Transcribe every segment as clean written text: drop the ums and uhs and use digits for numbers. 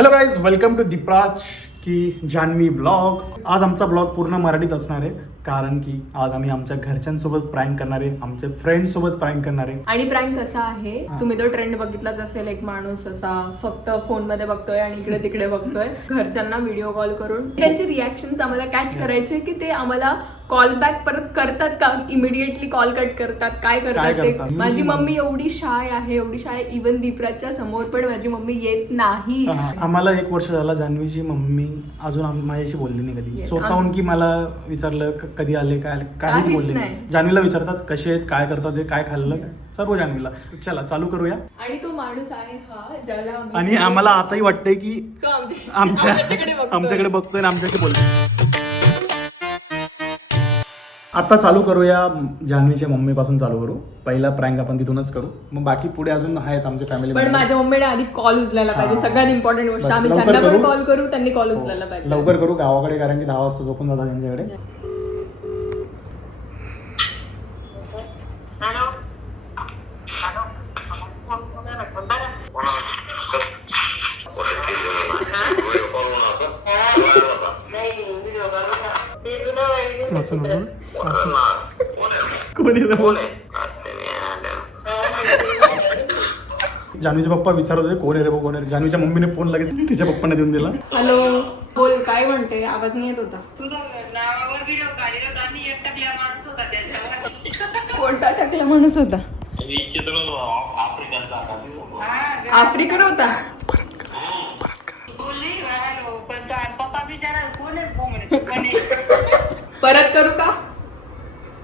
Hello guys, welcome to Deepraj की Janhavi blog. आज आमचा ब्लॉग पूर्ण मराठीत असणार आहे कारण की आज आम्ही आमच्या घरच्यांसोबत प्रँक करणार आहे, आमच्या फ्रेंड्स सोबत प्रँक करणार आहे. आणि प्रँक कसा आहे, तुम्ही तो ट्रेंड बघितलाच असेल, एक माणूस असा फक्त फोन मध्ये बघतोय आणि इकडे तिकडे बघतोय. घरच्यांना व्हिडिओ कॉल करून त्यांचे रिॲक्शन आम्हाला कॅच करायचे की ते आम्हाला कॉल बॅक परत करतात का, इमिडिएटली कॉल कट करतात, काय करतात ते. माझी मम्मी एवढी शाय आहे, एवढी शाय, इव्हन दीपराजच्या समोर पण माझी मम्मी येत नाही. आम्हाला 1 वर्ष झाला जान्हवीची मम्मी अजून माझ्याशी बोलली नाही कधी. स्वतःहून की मला विचारलं कधी आले, काय आले, काहीच बोलले नाही. जान्हवीला विचारतात कसे आहेत, काय करतात, काय खाल्लं, सर्व जान्हवीला. चला चालू करूया. आणि तो माणूस आहे हा ज्याला आणि आम्हाला आताही वाटतंय की तो आमच्याकडे बघतोय आणि आमच्याशी बोलतोय. आता चालू करूया, जान्हवीच्या मम्मी पासून चालू करू. पहिला प्रँक आपण तिथूनच करू, मग बाकी पुढे अजून आहेत आमच्या फॅमिली. पण माझ्या मम्मीने आधी कॉल उचलायला पाहिजे, सगळ्यात इम्पॉर्टंट गोष्ट. आम्ही ज्यांना पण कॉल करू त्यांनी कॉल उचलायला पाहिजे. लवकर करू गावाकडे, कारण की 10 वाजता झोपून जातात त्यांच्याकडे. जान्हवीचे पप्पा विचारत होते कोण आहे रे, कोण आहे. जान्हवीच्या मम्मीने फोन लगेच तिच्या पप्पांना देऊन दिला. हॅलो, बोल, काय म्हणते, आवाज नाही येत होता. तुझा नावावर व्हिडिओ काढला आणि एक टकल्या माणूस होता त्याच्यावर. कोणता टाकला माणूस होता? आफ्रिकन होता. बोलली हॅलो, पण पप्पा विचारा कोण आहे, कोण आहे. परत करू का?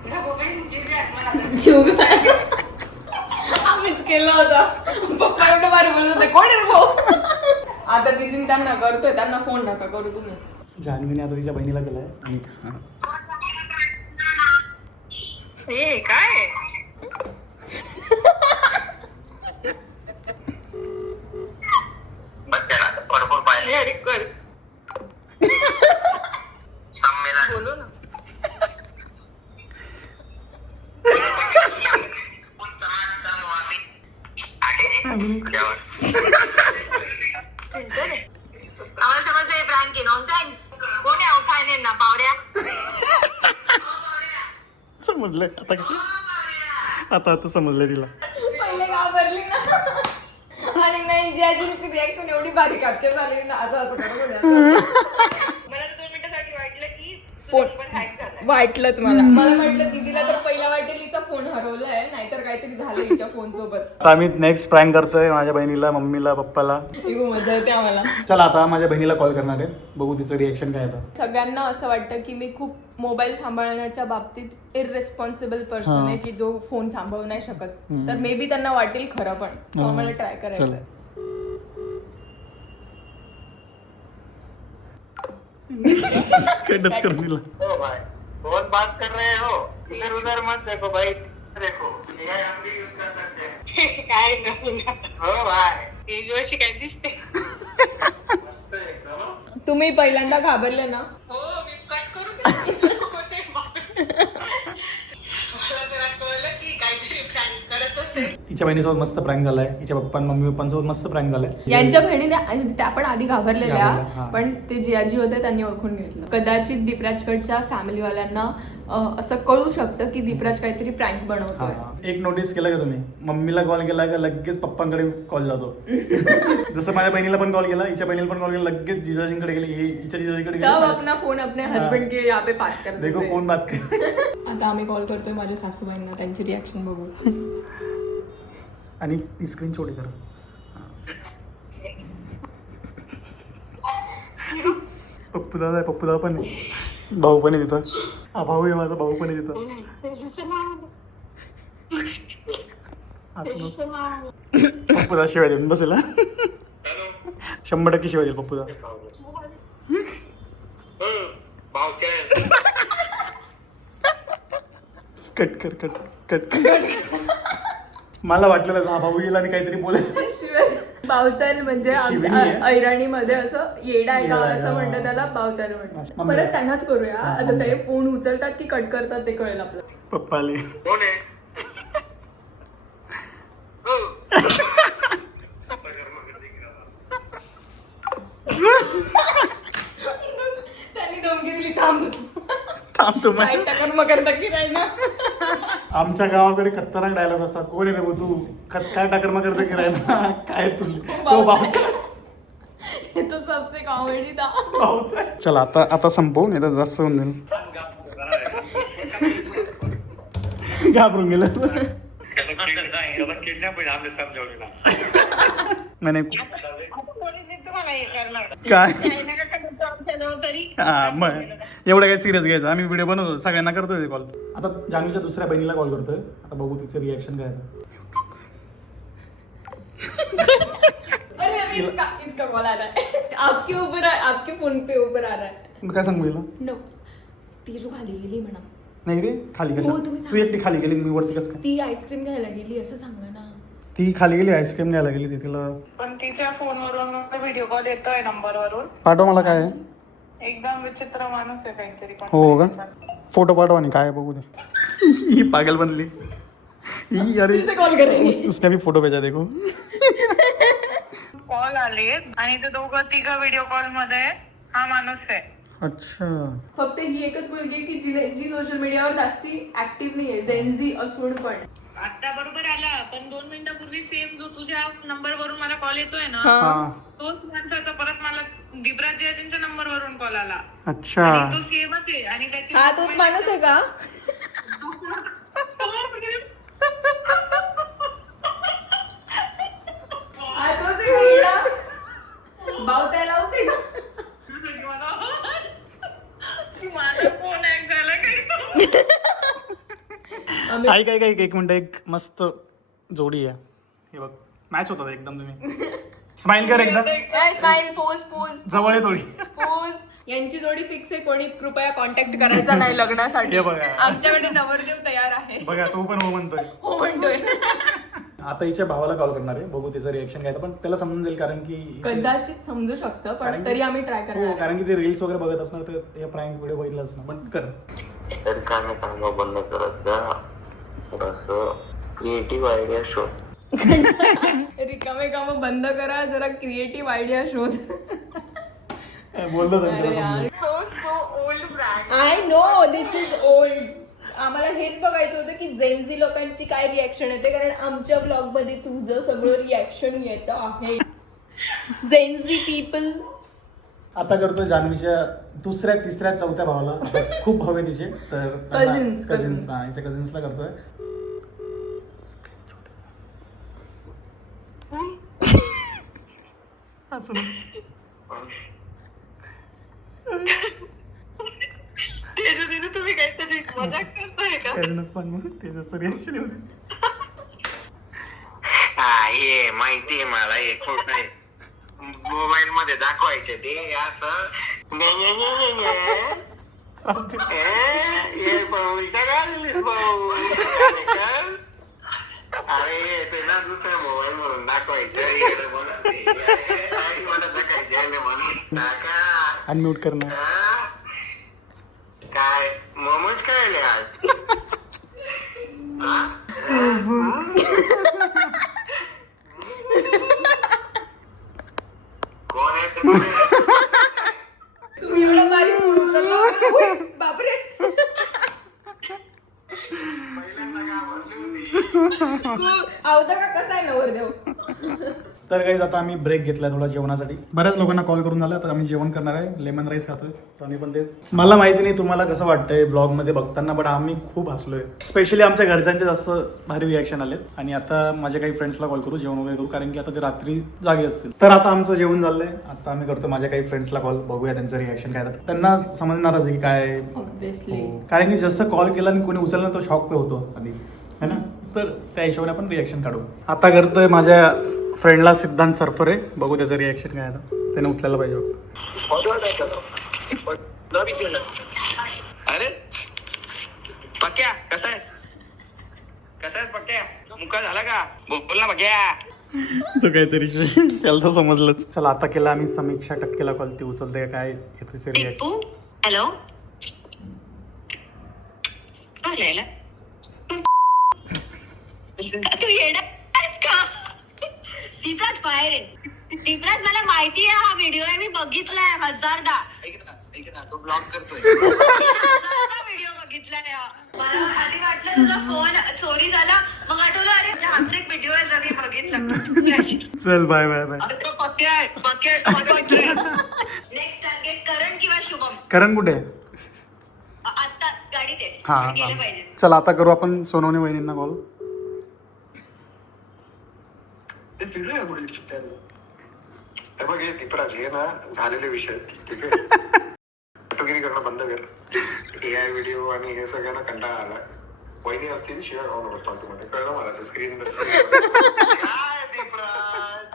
नको बाई, जीव जीव आम्हीच केलं होतं. पप्पा एवढं भारी बोलत होते, कोण आहे रे भाऊ. आता दिदी त्यांना करतोय, त्यांना फोन नका करू तुम्ही. जान्हवीने आता तिच्या बहिणीला केलाय. हे काय बोलू ना. आम्हाला समजलंय प्रँक नॉनसेन्स. कोण आहे उठायने ना पावड्या. समजलंय आता किती, आता समजलंय तिला. पहिले घाबरली ना, आणि नाही जियाजींची रिॲक्शन एवढी भारी कॅप्चर झाली ना, असं मला 2 मिनिटासाठी वाटलं की फोन पण हॅक झाला. वाटलंच मला म्हटलं दीदीला तर पहिला वाटेल हिचा फोन हरवलाय, नाहीतर काहीतरी झालं हिच्या फोन सोबत. आता आम्ही नेक्स्ट प्रँक करतोय माझ्या बहिणीला, मम्मीला, पप्पाला. मजा येते आम्हाला. चला आता माझ्या बहिणीला कॉल करणार आहे, बघू तिचं रिएक्शन काय येतं. सगळ्यांना असं वाटतं की मी खूप मोबाईल सांभाळण्याच्या बाबतीत इररेस्पॉन्सिबल पर्सन आहे, की जो फोन सांभाळू नाही शकत. तर मे बी त्यांना वाटेल खरं, पण आम्हाला ट्राय करायचं. कटच करून दिला. ओ भाई, कौन बात कर रहे हो? इधर उधर मत देखो भाई, देखो ये हम भी यूज कर सकते हैं. काय हो भाई, ही जोशी काय दिसते. मस्त एकदम. तुम्ही पहिल्यांदा घाबरले ना. हो, मी कट करू. हिच्या बहिणीसोबत मस्त प्रँक झालाय, हिच्या पप्पा मम्मी पप्पांसोबत मस्त प्रँक झालाय. यांच्या बहिणीने त्या पण आधी घाबरलेल्या, हा. पण ते जियाजी होते त्यांनी ओळखून घेतलं. कदाचित दीपराजकडच्या फॅमिलीवाल्यांना असं कळू शकतं की दीपराज काहीतरी प्रँक बनवतोय. एक नोटीस केलं का तुम्ही, मम्मीला कॉल केला का लगेच पप्पांकडे कॉल जातो. जसं माझ्या बहिणीला पण कॉल केला, हिच्या बहिणीला पण कॉल केला, लगेच जिजाजींकडे गेली, हिच्या जिजाजीकडे सब अपना फोन अपने हस्बैंड के यहाँ पे पास कर देखो देते. कोण बात कर. आता आम्ही कॉल करतोय माझ्या सासूबाईंना, त्यांची रिॲक्शन बघू. आणि ती स्क्रीन छोटी कर. पप्पू दादा पण आहे, भाऊ पण आहे तिथं. हा भाऊ आहे माझा, भाऊ पण आहे तिथं. पप्पूदा शिवाय देऊन बसेल. 100% शिवाय देईल पप्पूदा. कट कर. मला वाटलेलं हा भाऊ येईल आणि काहीतरी बोलेल. बावचाल म्हणजे आमच्या ऐराणीमध्ये असं येडा आहे का असं म्हणतात त्याला, बावचाल म्हणतात. परत त्यांनाच करूया. आता ते फोन उचलतात की कट करतात ते कळेल आपल्याला. पप्पा आले. थांब तू काय टाकून मग करता की नाही ना. आमच्या गावाकडे खतरनाक डायलॉग असा, कोण आहे रे भाऊ तू काय टाकर करता की राहिला काय तू तो भाऊचा हे तो सबसे कॉमेडी था. भाऊचा आहे. चला आता संपवू नाही तर जास्त होऊन जाईल. घाबरून गेलं नाही काय हा मग एवढं काय सिरियस घ्यायचं. आम्ही व्हिडिओ बनवतो सगळ्यांना करतोय कॉल. आता जान्हवीच्या दुसऱ्या बहिणीला कॉल करतोय. आता बघू तिचं रिॲक्शन काय आहे. अरे अभी इसका कॉल आ रहा है. आपके फोन पे ऊपर आ रहा है. मग काय सांगू हिला? नो ती जो खाली गेली म्हणा. नाही रे खाली हो, कशा तुम्ही तू एकटी खाली गेली मी वरती कसं काय? ती आईस्क्रीम घ्यायला गेली असं सांगा ना. ती खाली गेली आईस्क्रीम घ्यायला गेली ती तिला पण तिच्या फोनवरून व्हिडिओ कॉल येतोय नंबरवरून. पाठव मला काय आहे. एकदम विचित्र माणूस आहे काहीतरी पण. हो का फोटो पाठवा आणि काय बघू दे. ही पागल बनली ही अरे फिर से कॉल करेंगे. उसका भी फोटो भेजा देखो. कॉल आले आणि ते दोघं तिघं व्हिडिओ कॉल मध्ये हा माणूस आहे. अच्छा फक्त ही एकच मुलगी आहे की जी सोशल मीडियावर जास्ती ऍक्टिव्ह नाहीये. जेनझी असून पण आता बरोबर आला पण 2 मिनिटापूर्वी सेम जो तुझ्या नंबर वरून मला कॉल येतोय ना हा तोच माणसाचा परत मला दिब्राजीच्या नंबर वरून कॉल आला. अच्छा आणि तो सेमच आहे आणि त्याची हा तोच माणूस आहे का? हा तोच आहे का येडा? भाऊचा लावच आहे का? माझा फोन हॅक झाला काय ऐक ऐक ऐक एक मिनिट एक मस्त जोडी आहे हे बघ मॅच होतात एकदम. तुम्ही स्माइल कर एकदम स्माइल पोज जवळ आहे थोडी. पोज यांची जोडी फिक्स आहे. कोणी कृपया कॉन्टॅक्ट करायचा नाही लग्नासाठी. हे बघा. आमच्याकडे नवरदेव तयार आहे. बघा तो पण हो म्हणतोय. हो म्हणतोय. आता हिच्या भावाला कॉल करणार आहे बघू त्याचं रिएक्शन काय पण त्याला समजून जाईल कारण की कदाचित समजू शकतं पण तरी आम्ही ट्राय हो करणार. कारण की ते रील्स वगैरे बघत असणार तर ते प्रँक व्हिडिओ बघितलं असणार पण कर. रिकामे काम बंद करत जा. थोडंसं क्रिएटिव्ह आयडिया शोध. रिकामे काम बंद करा जरा क्रिएटिव्ह आयडिया शोध. बोललो तर अरे त्याला यार. समजून. I know this is old. आम्हाला हेच बघायचं होतं की जेनझी लोकांची काय रिॲक्शन येते कारण आमच्या ब्लॉग मध्ये तुझं सगळं रिॲक्शन येतं आहे. Gen Z people. आता करतोय जान्हवीच्या दुसऱ्या तिसऱ्या चौथ्या भावाला आता खूप हवे तिचे तर Cousins. कझिन्स हा हिच्या कझिन्सला करतोय. तुम्ही काहीतरी मजाक करताय का? सांगू त्याचं रिएक्शन हे माहितीये मला हे खोट आहे. मोबाईल मध्ये दाखवायचे ते असं अरे ते ना दुसऱ्या मोबाईल म्हणून दाखवायचं म्हणून अनम्यूट करणं. काय मोमोज खायले आज कोण आहे तू एवढं बारीक फोन उचलला. बापरे. आवता का कसा आहे नवरदेव? तर काही आता आम्ही ब्रेक घेतलाय थोडा जेवणासाठी. बऱ्याच लोकांना कॉल करून झाला तर आम्ही जेवण करणार आहे. लेमन राईस खातोय तर आम्ही पण ते. मला माहिती नाही तुम्हाला कसं वाटतंय ब्लॉग मध्ये बघताना पण आम्ही खूप हसलोय. स्पेशली आमच्या घरच्यांचे जास्त भारी रिॲक्शन आलेत. आणि आता माझ्या काही फ्रेंड्सला कॉल करू जेवण वगैरे करू कारण की आता ते रात्री जागे असतील. तर आता आमचं जेवण झालंय. आता आम्ही करतो माझ्या काही फ्रेंड्सला कॉल बघूया त्यांचं रिॲक्शन काय राहतं. त्यांना समजणारच आहे की काय ऑब्विसली. हो. कारण की जसं कॉल केला आणि कोणी उचलला तो शॉक पे होतो आधी है ना. तर त्या हिशोबाने आपण रिॲक्शन काढू. आता करतोय माझ्या फ्रेंडला सिद्धांत सरफरे बघू त्याचं रिॲक्शन काय आता. त्याने उचलायला पाहिजे. अरे पक्या कसा आहेस पक्या मुका झाला का बोल ना पक्या. तो काहीतरी त्याला तर समजलंच. चला आता केला आम्ही समीक्षा टक्केला कॉल. ती उचलते काय येते रिॲक्शन. हॅलो तू येणार का? दिवराज बाहेर आहे. दिवराज मला माहिती आहे हा व्हिडिओ आहे मी बघितलाय 1000दा. ऐक ना, तो ब्लॉक करतोय. व्हिडिओ बघितला मला आधी वाटलं तुझा फोन चोरी झाला, मग आठवलं अरे हाच एक व्हिडिओ आहे मी बघितला. चल बाय बाय बाय. अरे तो पक्के आहे, पक्के आहे, माझा मित्र आहे. नेक्स्ट टार्गेट करण किंवा शुभम. करण कुठे आहे? आता गाडीत आहे, हा गेलं पाहिजे. चल आता करू आपण सोनवणे वहिनींना कॉल. ते फिरूया कुठे सुट्ट्याला. हे बघ हे दीपराज हे ना झालेले विषय ठीक आहे. फोटोगिरी करणं बंद कर. AI व्हिडिओ आणि हे सगळ्यांना कंटाळा आला. वहिनी असतील शिवाय खाऊ नको फालतूमध्ये. कळलं मला ते स्क्रीन काय दीपराज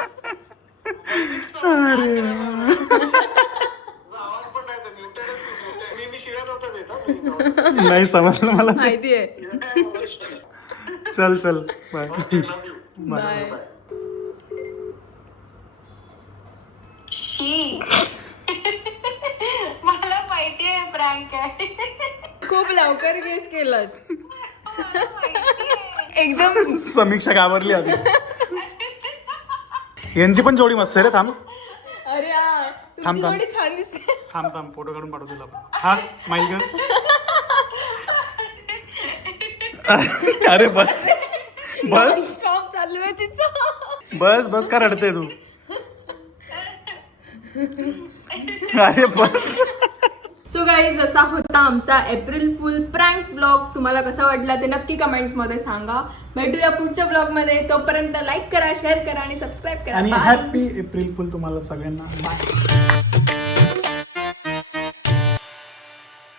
आवाज पण नाही तर म्युटेड. मी शिव्या नव्हता देत. नाही समजलं मला. माहितीये. चल चल बाय बाय. मला माहितीये प्रँक आहे. खूप लवकर गेस केलंस. एकदम समीक्षा घाबरली आधी. यांची पण जोडी मस्त आहे रे. थांब अरे यार, थांब, तुमची थांब. जोडी छान दिसते. थांब थांब फोटो काढून पाठवतो तुला. हा स्माइल कर. अरे बस बस स्टॉप चालू आहे तिचं. बस बस का रडते तू? अरे बस. सो गाईज, असा होता आमचा एप्रिल फुल प्रँक व्लॉग. तुम्हाला कसा वाटला ते नक्की कमेंट्समध्ये सांगा. भेटूया पुढच्या व्लॉगमध्ये. तोपर्यंत लाईक करा, शेअर करा आणि सबस्क्राईब करा. आणि Bye. हॅपी एप्रिल फुल तुम्हाला सगळ्यांना. बाय.